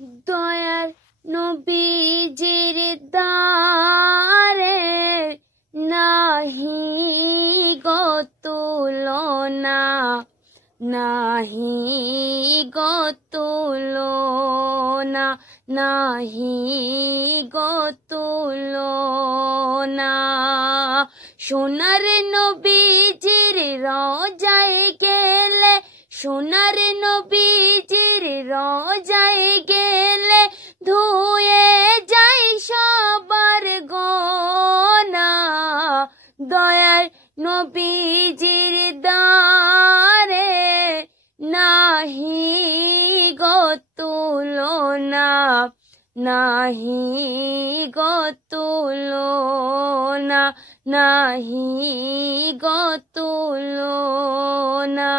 দয়ার নবীজির দারে নাহি গো তুলনা, নাহি গো তুলনা, নাহি গো তুলনা। সোনার নবীজির রোজায় গেলে, সোনার নবীজির রোজায় গেলে ধুয়ে যাই সবার গোনা। দয়ার নবীজির দারে নাহি গো তুলনা, নাহি গো তুলনা, নাহি গো তুলনা।